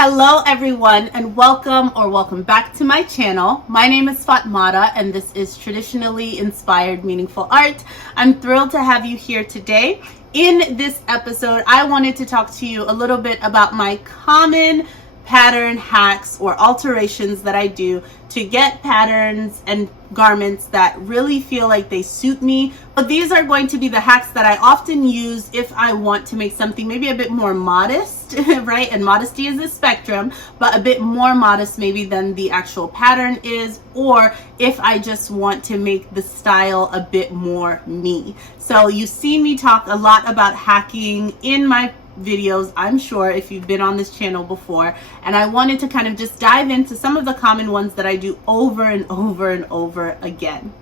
Hello everyone, and welcome back to my channel. My name is Fatmata and this is Traditionally Inspired Meaningful Art. I'm thrilled to have you here today. In this episode, I wanted to talk to you a little bit about my common pattern hacks or alterations that I do to get patterns and garments that really feel like they suit me. But these are going to be the hacks that I often use if I want to make something maybe a bit more modest, right? And modesty is a spectrum, but a bit more modest maybe than the actual pattern is, or if I just want to make the style a bit more me. So you see me talk a lot about hacking in my videos, I'm sure, if you've been on this channel before, and I wanted to kind of just dive into some of the common ones that I do over and over and over again.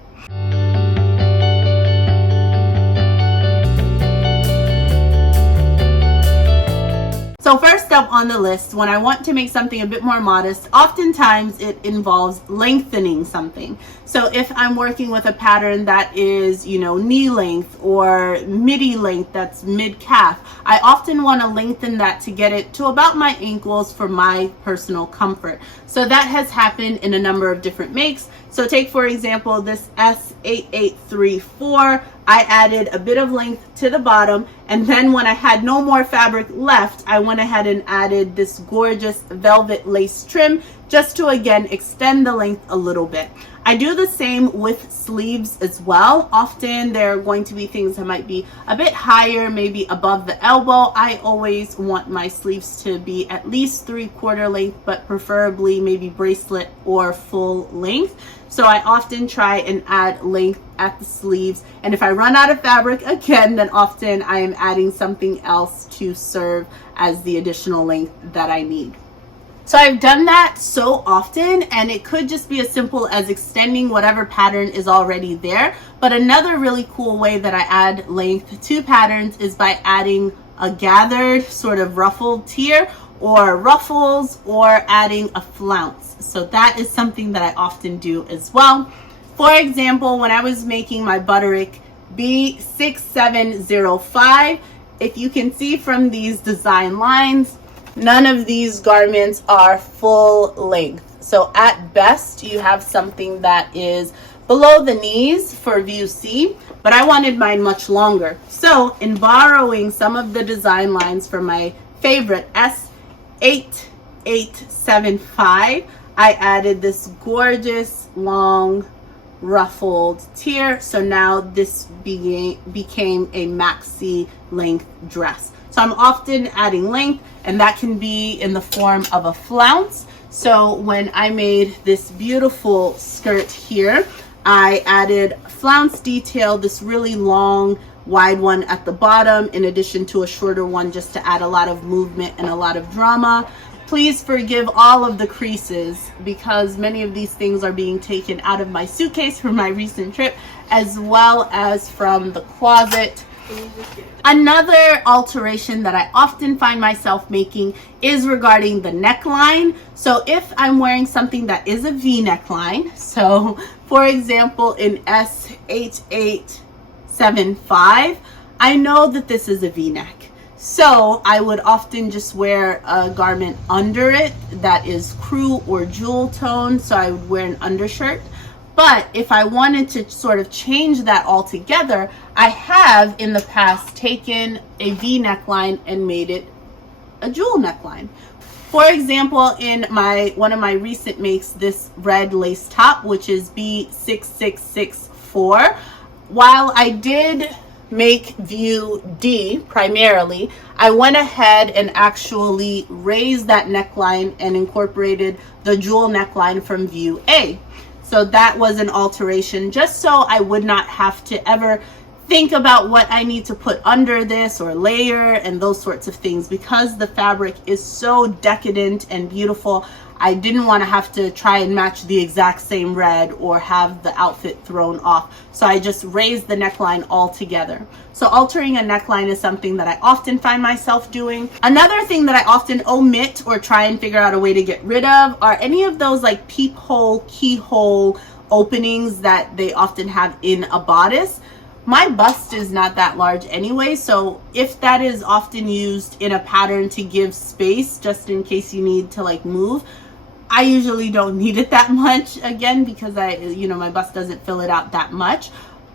So first up on the list, when I want to make something a bit more modest, oftentimes it involves lengthening something. So if I'm working with a pattern that is, knee length or midi length, that's mid calf, I often want to lengthen that to get it to about my ankles for my personal comfort. So that has happened in a number of different makes. So take, for example, this S8834. I added a bit of length to the bottom, and then when I had no more fabric left, I went ahead and added this gorgeous velvet lace trim just to again extend the length a little bit. I do the same with sleeves as well. Often there are going to be things that might be a bit higher, maybe above the elbow. I always want my sleeves to be at least 3/4 length, but preferably maybe bracelet or full length. So I often try and add length at the sleeves. And if I run out of fabric again, then often I am adding something else to serve as the additional length that I need. So I've done that so often, and it could just be as simple as extending whatever pattern is already there. But another really cool way that I add length to patterns is by adding a gathered sort of ruffled tier or ruffles, or adding a flounce. So that is something that I often do as well. For example, when I was making my Butterick B6705, if you can see from these design lines, none of these garments are full length. So at best, you have something that is below the knees for view C, but I wanted mine much longer. So in borrowing some of the design lines from my favorite S8875, I added this gorgeous long ruffled tier. So now this became a maxi length dress. So I'm often adding length, and that can be in the form of a flounce. So when I made this beautiful skirt here, I added flounce detail, this really long wide one at the bottom, in addition to a shorter one, just to add a lot of movement and a lot of drama. Please forgive all of the creases, because many of these things are being taken out of my suitcase from my recent trip, as well as from the closet. Another alteration that I often find myself making is regarding the neckline. So if I'm wearing something that is a V neckline, so for example in S8875, I know that this is a V-neck. So I would often just wear a garment under it that is crew or jewel tone. So I would wear an undershirt. But if I wanted to sort of change that altogether, I have in the past taken a V neckline and made it a jewel neckline. For example, in one of my recent makes, this red lace top, which is B6664, while I did make view D primarily, I went ahead and actually raised that neckline and incorporated the jewel neckline from view A. So that was an alteration, just so I would not have to ever think about what I need to put under this or layer and those sorts of things. Because the fabric is so decadent and beautiful, I didn't want to have to try and match the exact same red or have the outfit thrown off. So I just raised the neckline all together. So altering a neckline is something that I often find myself doing. Another thing that I often omit or try and figure out a way to get rid of are any of those like peephole, keyhole openings that they often have in a bodice. My bust is not that large anyway, so if that is often used in a pattern to give space just in case you need to like move, I usually don't need it that much, again, because my bust doesn't fill it out that much.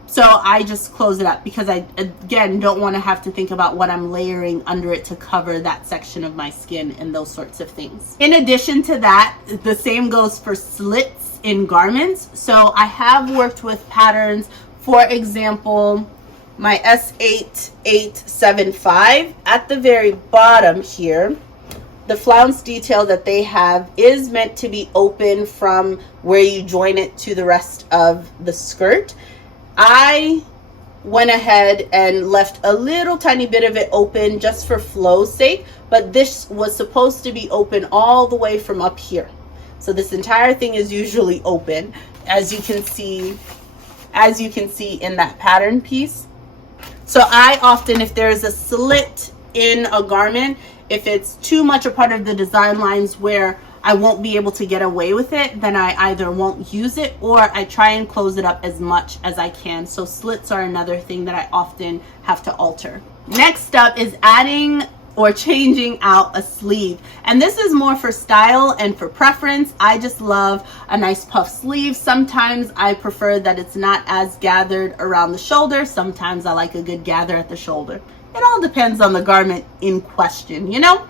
So I just close it up because I, again, don't want to have to think about what I'm layering under it to cover that section of my skin and those sorts of things. In addition to that, the same goes for slits in garments. So I have worked with patterns, for example, my S8875 at the very bottom here. The flounce detail that they have is meant to be open from where you join it to the rest of the skirt. I went ahead and left a little tiny bit of it open just for flow's sake, but this was supposed to be open all the way from up here. So this entire thing is usually open, as you can see in that pattern piece. So I often, if there's a slit in a garment, if it's too much a part of the design lines where I won't be able to get away with it, then I either won't use it or I try and close it up as much as I can. So slits are another thing that I often have to alter. Next up is adding or changing out a sleeve. And this is more for style and for preference. I just love a nice puff sleeve. Sometimes I prefer that it's not as gathered around the shoulder. Sometimes I like a good gather at the shoulder. It all depends on the garment in question, you know?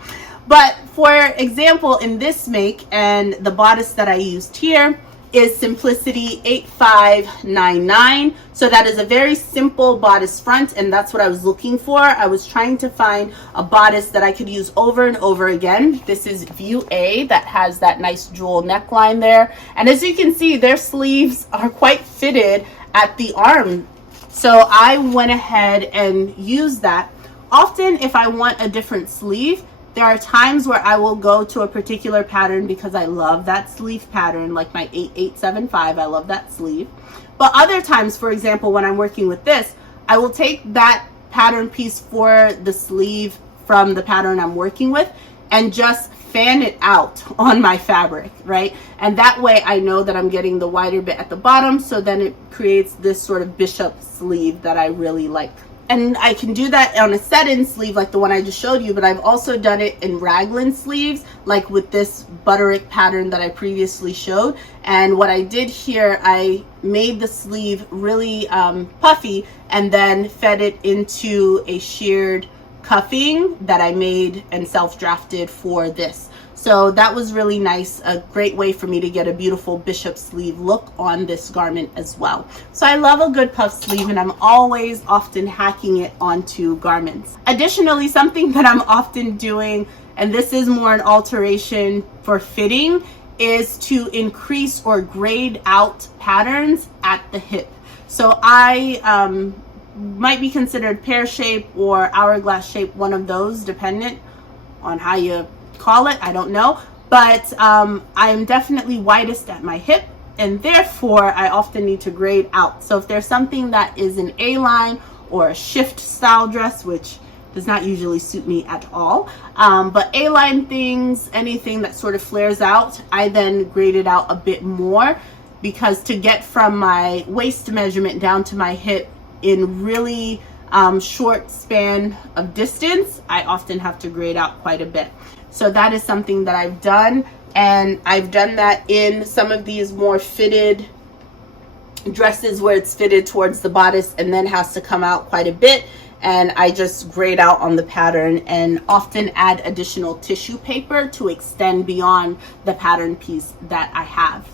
But for example, in this make, and the bodice that I used here is Simplicity 8599. So that is a very simple bodice front, and that's what I was looking for. I was trying to find a bodice that I could use over and over again. This is view A that has that nice jewel neckline there. And as you can see, their sleeves are quite fitted at the arm. So I went ahead and used that. Often if I want a different sleeve, there are times where I will go to a particular pattern because I love that sleeve pattern, like my 8875, I love that sleeve. But other times, for example, when I'm working with this, I will take that pattern piece for the sleeve from the pattern I'm working with and just fan it out on my fabric, right? And that way I know that I'm getting the wider bit at the bottom, so then it creates this sort of bishop sleeve that I really like. And I can do that on a set-in sleeve like the one I just showed you, but I've also done it in raglan sleeves, like with this butterick pattern that I previously showed. And what I did here, I made the sleeve really puffy and then fed it into a sheared cuffing that I made and self-drafted for this. So that was really nice, a great way for me to get a beautiful bishop sleeve look on this garment as well. So I love a good puff sleeve, and I'm always often hacking it onto garments. Additionally, something that I'm often doing, and this is more an alteration for fitting, is to increase or grade out patterns at the hip. So I might be considered pear shape or hourglass shape, one of those, dependent on how you call it, I don't know, but I'm definitely widest at my hip, and therefore I often need to grade out. So if there's something that is an A-line or a shift style dress, which does not usually suit me at all, but A-line things, anything that sort of flares out, I then grade it out a bit more, because to get from my waist measurement down to my hip in really short span of distance, I often have to grade out quite a bit. So that is something that I've done, and I've done that in some of these more fitted dresses where it's fitted towards the bodice and then has to come out quite a bit, and I just grade out on the pattern and often add additional tissue paper to extend beyond the pattern piece that I have.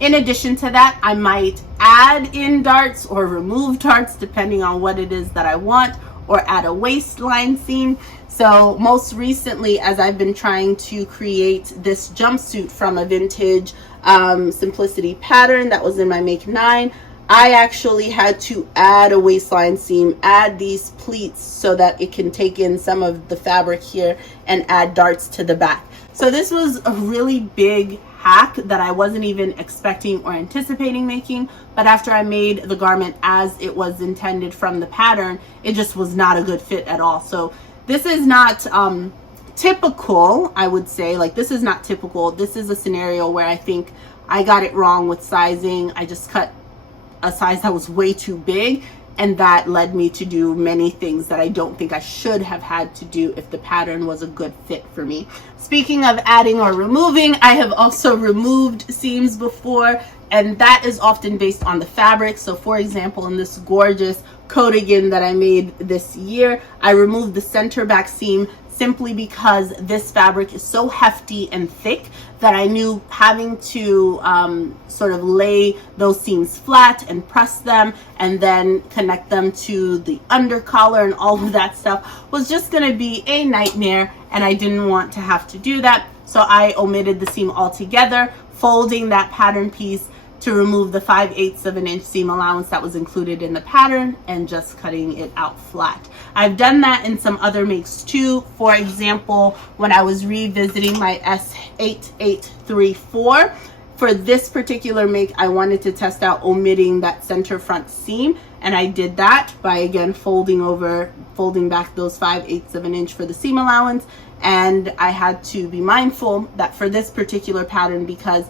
In addition to that, I might add in darts or remove darts depending on what it is that I want, or add a waistline seam. So most recently, as I've been trying to create this jumpsuit from a vintage Simplicity pattern that was in my make 9, I actually had to add a waistline seam, add these pleats so that it can take in some of the fabric here, and add darts to the back. So this was a really big hack that I wasn't even expecting or anticipating making, but after I made the garment as it was intended from the pattern, it just was not a good fit at all. So this is not typical, I would say. Like, this is not typical. This is a scenario where I think I got it wrong with sizing. I just cut a size that was way too big, And that led me to do many things that I don't think I should have had to do if the pattern was a good fit for me. Speaking of adding or removing, I have also removed seams before, and that is often based on the fabric. So for example, in this gorgeous coatigan that I made this year, I removed the center back seam simply because this fabric is so hefty and thick that I knew having to sort of lay those seams flat and press them and then connect them to the under collar and all of that stuff was just going to be a nightmare, and I didn't want to have to do that. So I omitted the seam altogether, folding that pattern piece to remove the 5/8 of an inch seam allowance that was included in the pattern and just cutting it out flat. I've done that in some other makes too. For example, when I was revisiting my S8834, for this particular make, I wanted to test out omitting that center front seam, and I did that by again folding back those 5/8 of an inch for the seam allowance. And I had to be mindful that for this particular pattern, because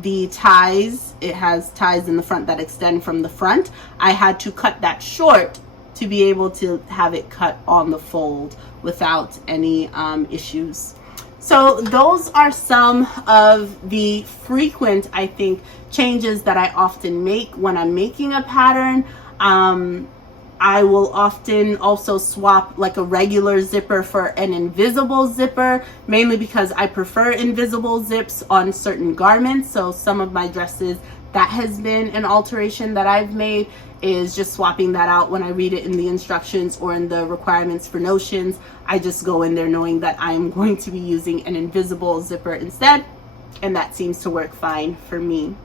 the ties, it has ties in the front that extend from the front, I had to cut that short to be able to have it cut on the fold without any issues. So those are some of the frequent, I think, changes that I often make when I'm making a pattern. I will often also swap like a regular zipper for an invisible zipper, mainly because I prefer invisible zips on certain garments. So some of my dresses, that has been an alteration that I've made, is just swapping that out when I read it in the instructions or in the requirements for notions. I just go in there knowing that I'm going to be using an invisible zipper instead, and that seems to work fine for me.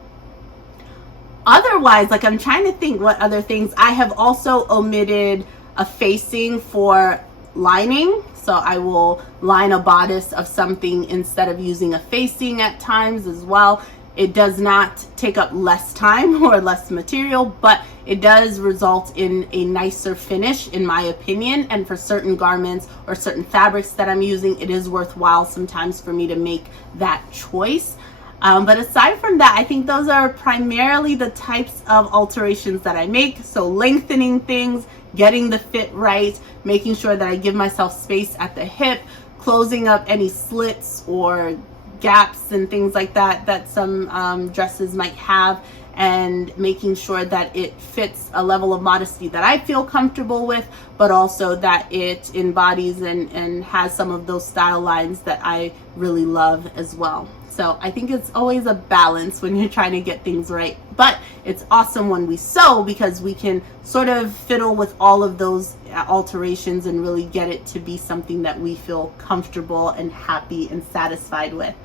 Otherwise, like, I'm trying to think what other things. I have also omitted a facing for lining. So I will line a bodice of something instead of using a facing at times as well. It does not take up less time or less material, but it does result in a nicer finish, in my opinion. And for certain garments or certain fabrics that I'm using, it is worthwhile sometimes for me to make that choice. But aside from that, I think those are primarily the types of alterations that I make. So lengthening things, getting the fit right, making sure that I give myself space at the hip, closing up any slits or gaps and things like that that some dresses might have, and making sure that it fits a level of modesty that I feel comfortable with, but also that it embodies and has some of those style lines that I really love as well. So I think it's always a balance when you're trying to get things right, but it's awesome when we sew because we can sort of fiddle with all of those alterations and really get it to be something that we feel comfortable and happy and satisfied with.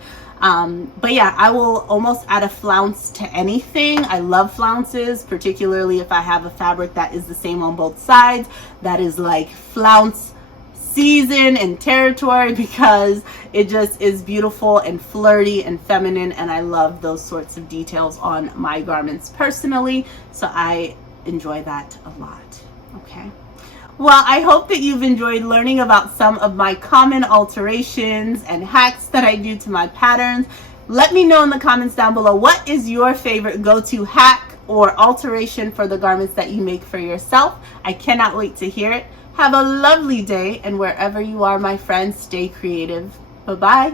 But yeah, I will almost add a flounce to anything. I love flounces, particularly if I have a fabric that is the same on both sides. That is like flounce season and territory, because it just is beautiful and flirty and feminine, and I love those sorts of details on my garments personally, so I enjoy that a lot. Okay, well, I hope that you've enjoyed learning about some of my common alterations and hacks that I do to my patterns. Let me know in the comments down below, what is your favorite go-to hack or alteration for the garments that you make for yourself? I cannot wait to hear it. Have a lovely day, and wherever you are, my friends, stay creative. Bye-bye.